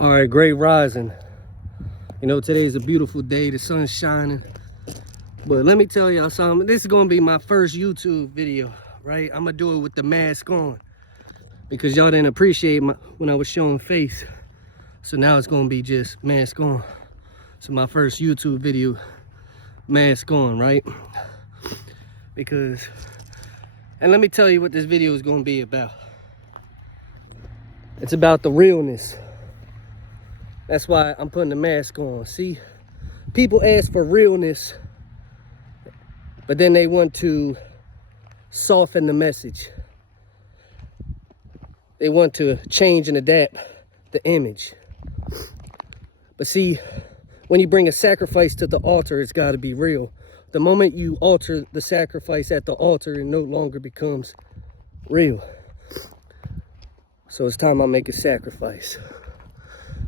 All right, great rising. You know, today's a beautiful day. The sun's shining. But let me tell y'all something. This is going to be my first YouTube video, right? I'm going to do it with the mask on because y'all didn't appreciate when I was showing face. So now it's going to be just mask on. So my first YouTube video, mask on, right? Because, and let me tell you what this video is going to be about. It's about the realness. That's why I'm putting the mask on. See, people ask for realness, but then they want to soften the message. They want to change and adapt the image. But see, when you bring a sacrifice to the altar, it's got to be real. The moment you alter the sacrifice at the altar, it no longer becomes real. So it's time I make a sacrifice.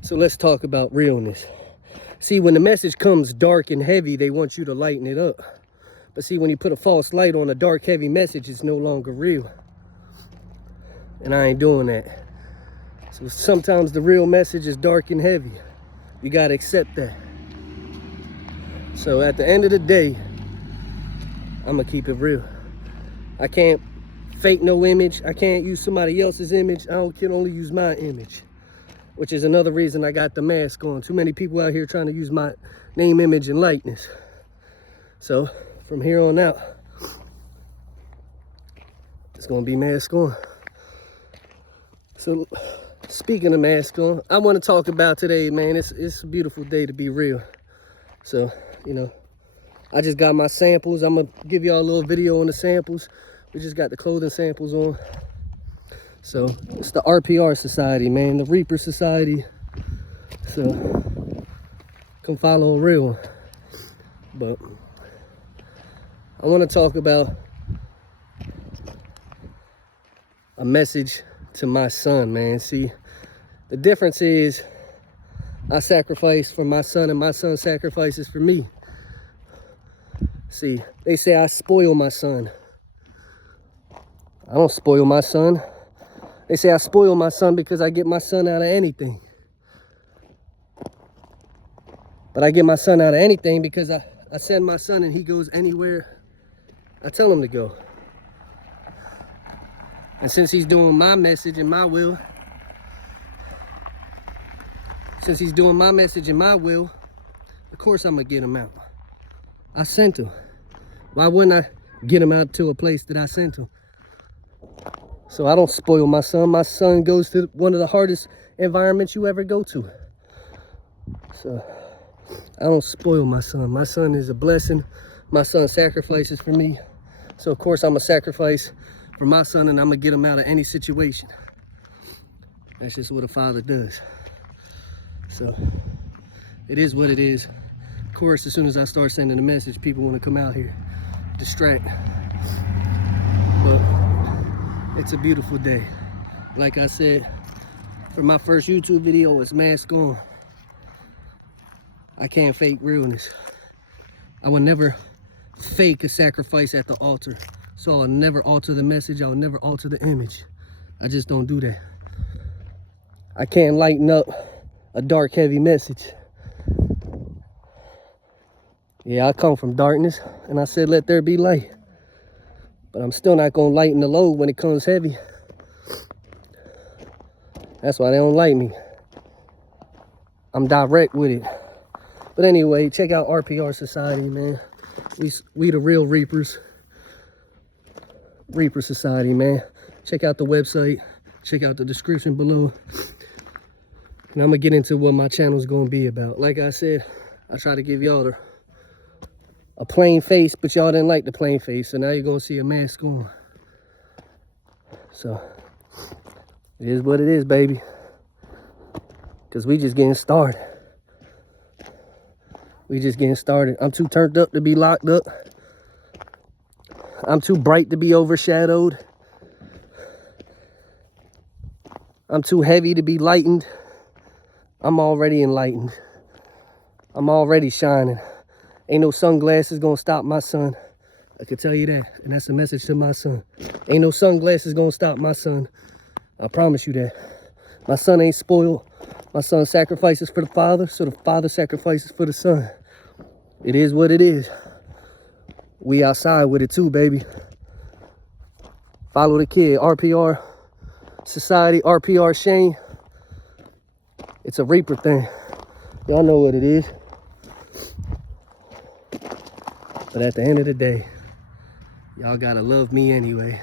So let's talk about realness. See, when the message comes dark and heavy, they want you to lighten it up. But see, when you put a false light on a dark, heavy message, it's no longer real. And I ain't doing that. So sometimes the real message is dark and heavy. You gotta accept that. So at the end of the day, I'm gonna keep it real. I can't fake no image. I can't use somebody else's image. I can only use my image. Which is another reason I got the mask on. Too many people out here trying to use my name, image, and likeness. So from here on out, it's gonna be mask on. So speaking of mask on, I want to talk about today, man. It's a beautiful day to be real. So, you know, I just got my samples. I'm gonna give y'all a little video on the samples. We just got the clothing samples on. So it's the RPR Society, man, the Reaper Society. So come follow a real one. But I want to talk about a message to my son, man. See, the difference is I sacrifice for my son and my son sacrifices for me. See, they say I spoil my son. I don't spoil my son. They say I spoil my son because I get my son out of anything. But I get my son out of anything because I send my son and he goes anywhere I tell him to go. And since he's doing my message and my will, of course I'm going to get him out. I sent him. Why wouldn't I get him out to a place that I sent him? So I don't spoil my son. My son goes to one of the hardest environments you ever go to. So I don't spoil my son. My son is a blessing. My son sacrifices for me. So of course I'm a sacrifice for my son, and I'm gonna get him out of any situation. That's just what a father does. So it is what it is. Of course, as soon as I start sending a message, people want to come out here, distract. But it's a beautiful day. Like I said, for my first YouTube video, it's mask on. I can't fake realness. I would never fake a sacrifice at the altar. So I'll never alter the message. I'll never alter the image. I just don't do that. I can't lighten up a dark, heavy message. Yeah, I come from darkness, and I said, let there be light. But I'm still not going to lighten the load when it comes heavy. That's why they don't like me. I'm direct with it. But anyway, check out RPR Society, man. We the real Reapers. Reaper Society, man. Check out the website. Check out the description below. And I'm going to get into what my channel is going to be about. Like I said, I try to give y'all a plain face, but y'all didn't like the plain face, so now you're gonna see a mask on. So it is what it is, baby, because we just getting started. I'm too turned up to be locked up. I'm too bright to be overshadowed. I'm too heavy to be lightened. I'm already enlightened. I'm already shining. Ain't no sunglasses gonna stop my son. I can tell you that. And that's a message to my son. Ain't no sunglasses gonna stop my son. I promise you that. My son ain't spoiled. My son sacrifices for the father, so the father sacrifices for the son. It is what it is. We outside with it too, baby. Follow the kid. RPR Society, RPR Shane. It's a Reaper thing. Y'all know what it is. But at the end of the day, y'all gotta love me anyway.